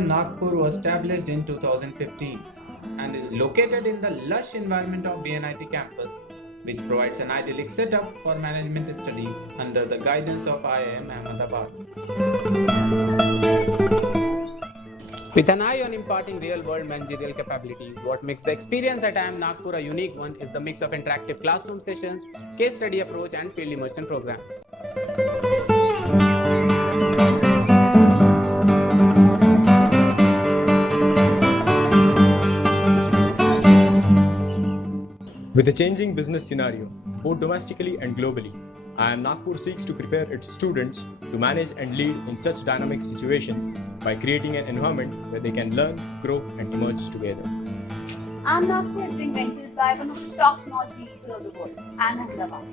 IIM Nagpur was established in 2015 and is located in the lush environment of BNIT campus, which provides an idyllic setup for management studies under the guidance of IIM Ahmedabad. With an eye on imparting real-world managerial capabilities, what makes the experience at IIM Nagpur a unique one is the mix of interactive classroom sessions, case study approach, and field immersion programs. With a changing business scenario, both domestically and globally, IIM Nagpur seeks to prepare its students to manage and lead in such dynamic situations by creating an environment where they can learn, grow, and emerge together. IIM Nagpur is being mentored by one of the top-notch schools of the world, IIM Ahmedabad,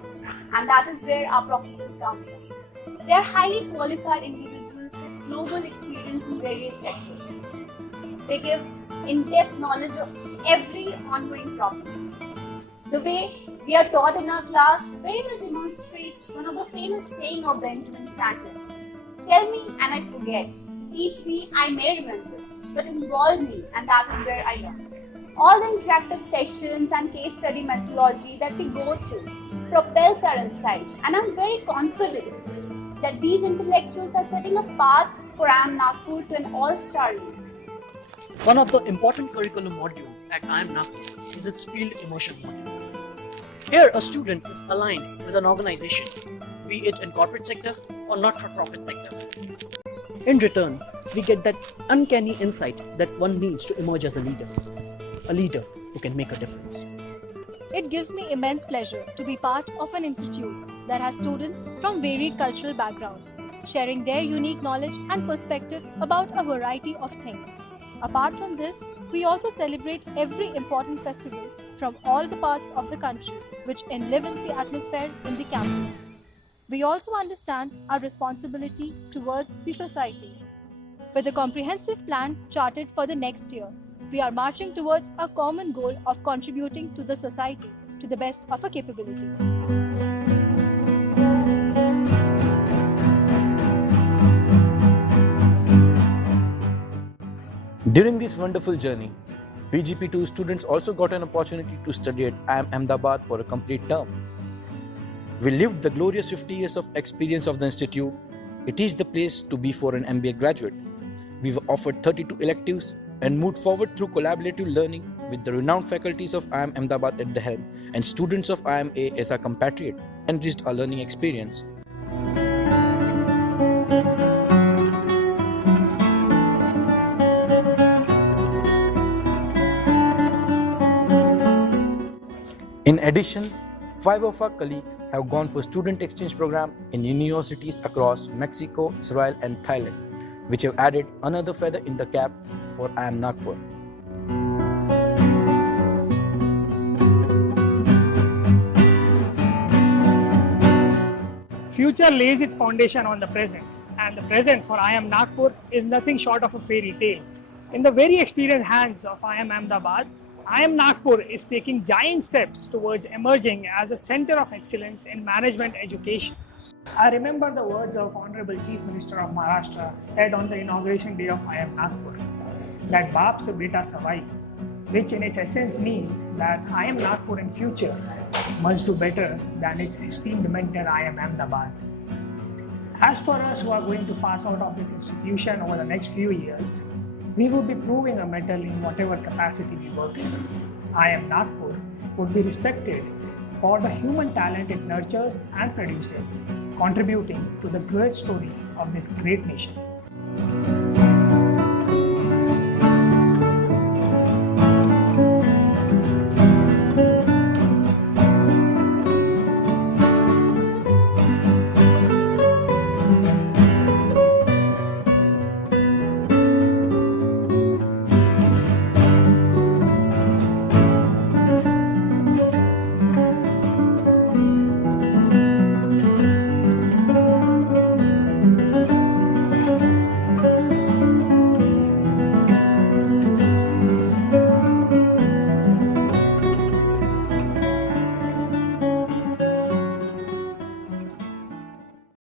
and that is where our professors come from. They are highly qualified individuals with global experience in various sectors. They give in-depth knowledge of every ongoing problem. The way we are taught in our class very well demonstrates one of the famous saying of Benjamin Franklin. Tell me and I forget. Teach me, I may remember. But involve me, and that is where I learn. All the interactive sessions and case study methodology that we go through propels our insight, and I'm very confident that these intellectuals are setting a path for IIM Nagpur to an all-star league. One of the important curriculum modules at IIM Nagpur is its field immersion module. Here, a student is aligned with an organization, be it in corporate sector or not-for-profit sector. In return, we get that uncanny insight that one needs to emerge as a leader who can make a difference. It gives me immense pleasure to be part of an institute that has students from varied cultural backgrounds, sharing their unique knowledge and perspective about a variety of things. Apart from this, we also celebrate every important festival from all the parts of the country, which enlivens the atmosphere in the campus. We also understand our responsibility towards the society. With a comprehensive plan charted for the next year, we are marching towards a common goal of contributing to the society to the best of our capabilities. During this wonderful journey, PGP2 students also got an opportunity to study at IIM Ahmedabad for a complete term. We lived the glorious 50 years of experience of the institute. It is the place to be for an MBA graduate. We were offered 32 electives and moved forward through collaborative learning with the renowned faculties of IIM Ahmedabad at the helm and students of IIMA as our compatriot, enriched our learning experience. In addition, 5 of our colleagues have gone for student exchange program in universities across Mexico, Israel and Thailand, which have added another feather in the cap for IIM Nagpur. Future lays its foundation on the present, and the present for IIM Nagpur is nothing short of a fairy tale. In the very experienced hands of IIM Ahmedabad, IIM Nagpur is taking giant steps towards emerging as a center of excellence in management education. I remember the words of Honorable Chief Minister of Maharashtra said on the inauguration day of IIM Nagpur, that Baap se beta savai, which in its essence means that IIM Nagpur in future must do better than its esteemed mentor IIM Ahmedabad. As for us who are going to pass out of this institution over the next few years, we will be proving a mettle in whatever capacity we work in. IIM Nagpur would be respected for the human talent it nurtures and produces, contributing to the great story of this great nation.